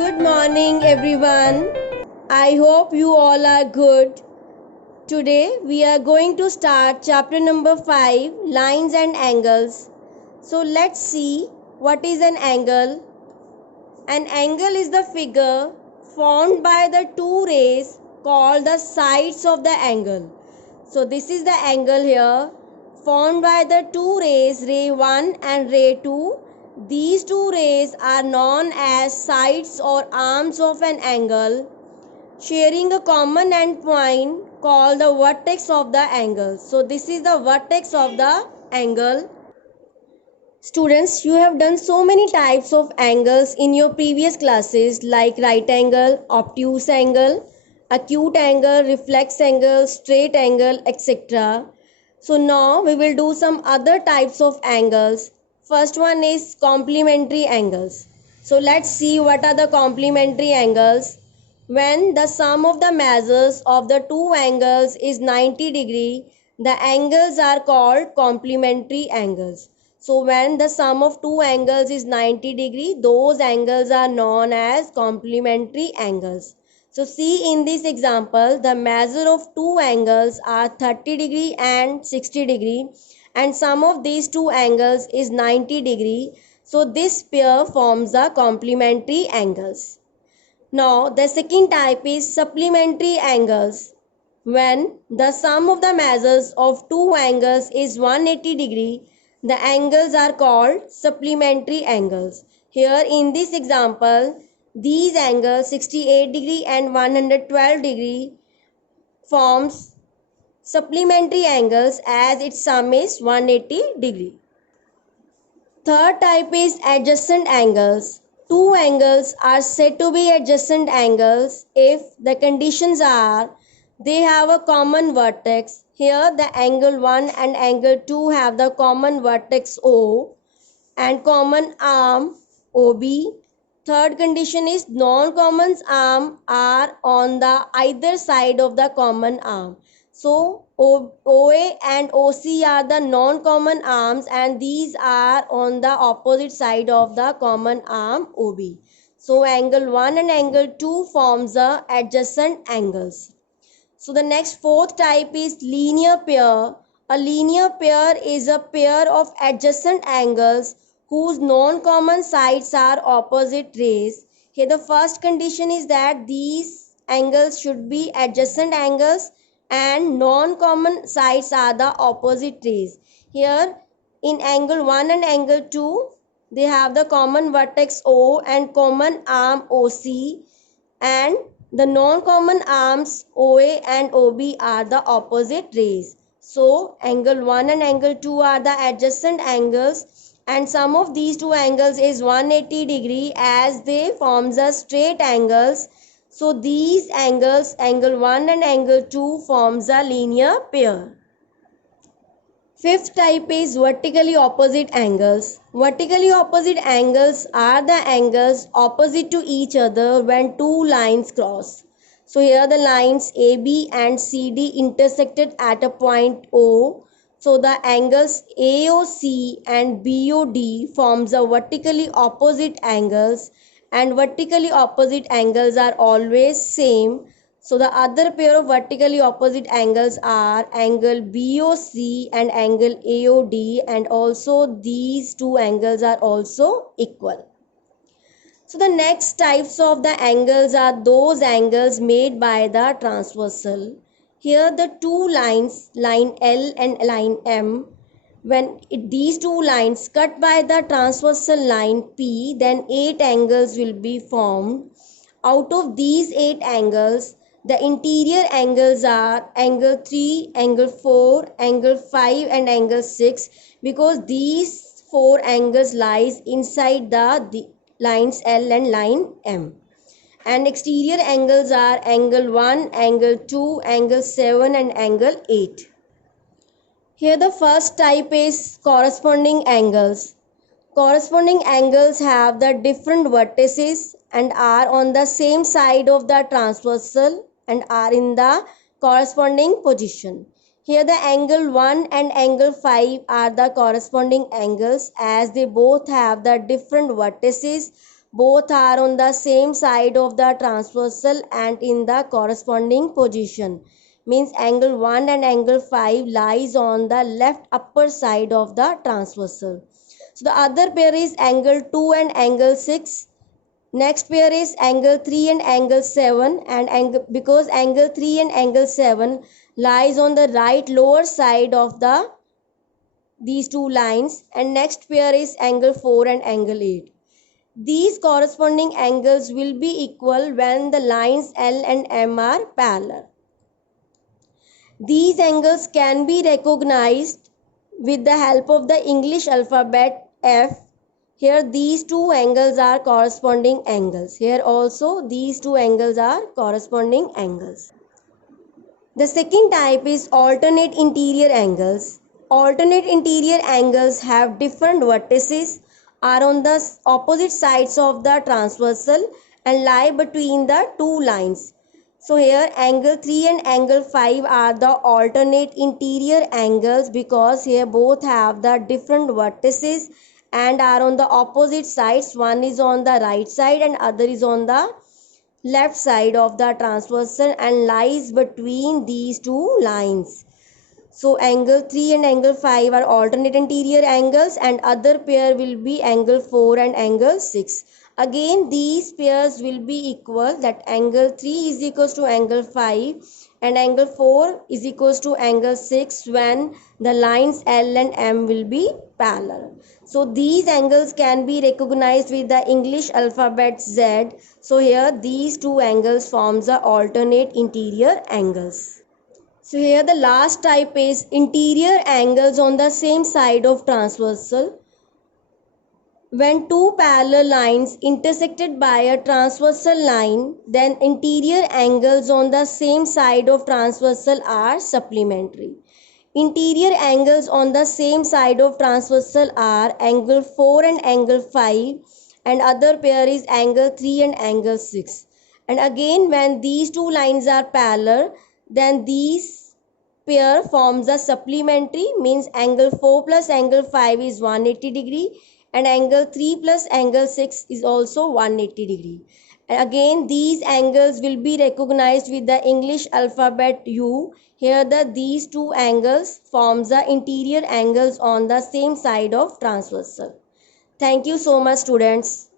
Good morning, everyone. I hope you all are good. Today, we are going to start chapter number 5, Lines and Angles. So, let's see what is an angle. An angle is the figure formed by the two rays called the sides of the angle. So, this is the angle here formed by the two rays, ray 1 and ray 2. These two rays are known as sides or arms of an angle, sharing a common endpoint called the vertex of the angle. So, this is the vertex of the angle. Students, you have done so many types of angles in your previous classes like right angle, obtuse angle, acute angle, reflex angle, straight angle, etc. So now we will do some other types of angles. First one is complementary angles. So let's see what are the complementary angles. When the sum of the measures of the two angles is 90°, the angles are called complementary angles. So when the sum of two angles is 90°, those angles are known as complementary angles. So see in this example, the measure of two angles are 30° and 60°, and sum of these two angles is 90°. So this pair forms the complementary angles. Now the second type is supplementary angles. When the sum of the measures of two angles is 180°, the angles are called supplementary angles. Here in this example, these angles 68° and 112° forms supplementary angles as its sum is 180°. Third type is adjacent angles. Two angles are said to be adjacent angles if the conditions are they have a common vertex. Here the angle 1 and angle 2 have the common vertex O and common arm OB. Third condition is non-common arm are on the either side of the common arm. So OA and OC are the non-common arms and these are on the opposite side of the common arm OB. So angle 1 and angle 2 forms the adjacent angles. So the next fourth type is linear pair. A linear pair is a pair of adjacent angles whose non-common sides are opposite rays. Here the first condition is that these angles should be adjacent angles and non-common sides are the opposite rays. Here in angle 1 and angle 2 they have the common vertex O and common arm OC, and the non-common arms OA and OB are the opposite rays. So angle 1 and angle 2 are the adjacent angles and sum of these two angles is 180° as they forms a straight angles. So these angles, angle 1 and angle 2 forms a linear pair. Fifth type is vertically opposite angles. Vertically opposite angles are the angles opposite to each other when two lines cross. So here the lines AB and CD intersected at a point O. So the angles AOC and BOD forms a vertically opposite angles, and vertically opposite angles are always same. So the other pair of vertically opposite angles are angle BOC and angle AOD, and also these two angles are also equal. So the next types of the angles are those angles made by the transversal. Here the two lines, line L and line M, when these two lines cut by the transversal line P, then 8 angles will be formed. Out of these 8 angles, the interior angles are angle 3, angle 4, angle 5 and angle 6, because these 4 angles lies inside the lines L and line M. And exterior angles are angle 1, angle 2, angle 7 and angle 8. Here the first type is corresponding angles. Corresponding angles have the different vertices and are on the same side of the transversal and are in the corresponding position. Here the angle 1 and angle 5 are the corresponding angles as they both have the different vertices Both are on the same side of the transversal and in the corresponding position. Means angle 1 and angle 5 lies on the left upper side of the transversal. So the other pair is angle 2 and angle 6. Next pair is angle 3 and angle 7, and because angle 3 and angle 7 lies on the right lower side of these two lines, and next pair is angle 4 and angle 8. These corresponding angles will be equal when the lines L and M are parallel. These angles can be recognized with the help of the English alphabet F. Here these two angles are corresponding angles. Here also these two angles are corresponding angles. The second type is alternate interior angles. Alternate interior angles have different vertices, are on the opposite sides of the transversal and lie between the two lines. So here angle 3 and angle 5 are the alternate interior angles because here both have the different vertices and are on the opposite sides. One is on the right side and other is on the left side of the transversal and lies between these two lines. So angle 3 and angle 5 are alternate interior angles, and other pair will be angle 4 and angle 6. Again these pairs will be equal, that angle 3 is equals to angle 5 and angle 4 is equals to angle 6 when the lines L and M will be parallel. So these angles can be recognized with the English alphabet Z. So here these two angles forms the alternate interior angles. So here the last type is interior angles on the same side of transversal. When two parallel lines intersected by a transversal line, then interior angles on the same side of transversal are supplementary. Interior angles on the same side of transversal are angle 4 and angle 5, and other pair is angle 3 and angle 6. And again when these two lines are parallel, then these pair forms a supplementary, means angle 4 plus angle 5 is 180 degree and angle 3 plus angle 6 is also 180 degree. And again these angles will be recognized with the English alphabet U. Here these two angles forms the interior angles on the same side of transversal. Thank you so much students.